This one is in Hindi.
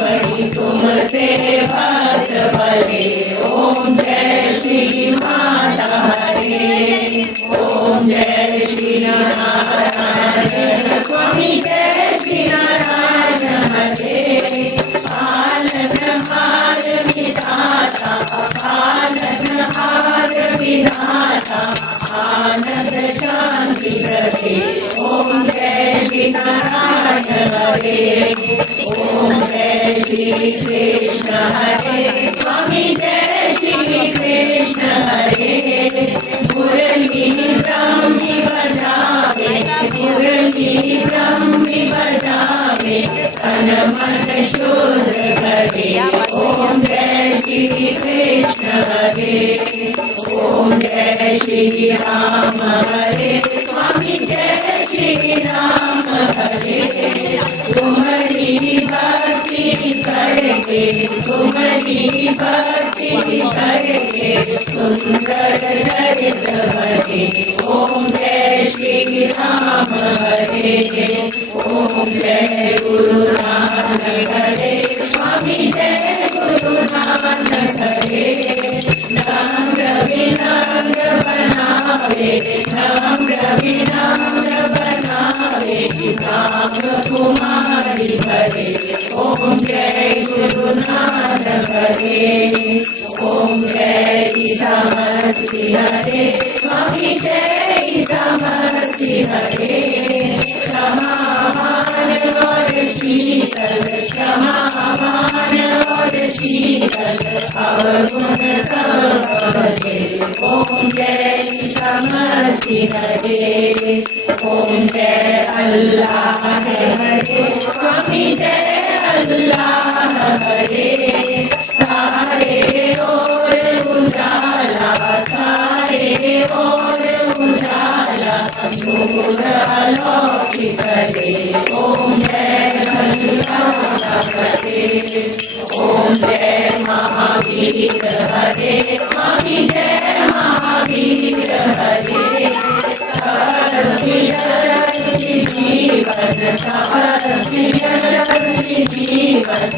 कहीं तुमसे बात पड़े। ओम जय श्री माता हरे। ओम जय श्री नारायण स्वामी जय श्री नारायण हरे। पालनहार विधाता पालनहार विधाता आनंद शांति प्रभे। ओम जय श्री नारायण हरे। ओम जय श्री कृष्ण हरे। स्वामी जय श्री कृष्ण हरे। मुरली ब्रह्मी बजावे मुरली ब्रह्मी बजावे तन मन शुद्ध करे। ओम जय श्री कृष्ण हरे। ओम जय श्री राम हरे। स्वामी जय श्री राम हरे। तुम्हारी भक्ति करके तुम्हारी भक्ति करके सुंदर चरित भरे। ओम जय श्री राम हरे। ओम जय गुरु नानक हरे। स्वामी जय गुरु नानक हरे। नम्र विनम्र बनावे नम्र विनम्र बनावे राम कुमारी हरे। ओम जय गुरु नानक हरे। ओम जय ईसामसी हरे। स्वामी जय ईसामसी हरे। क्षमावान और शीतल क्षमावान और शीतल अवगुण सब भजे। ओम जय ईसामसी हरे। ओम जय अल्लाह हरे। स्वामी जय अल्लाह हरे। सारे ओर उजाला सारे ओर उजाला नूर अलौकिक करे। ओम जय अल्लाह हरे। ओम जय महावीर हरे। स्वामी जय महावीर हरे। तपस्वी जीवन तपस्वी जीवन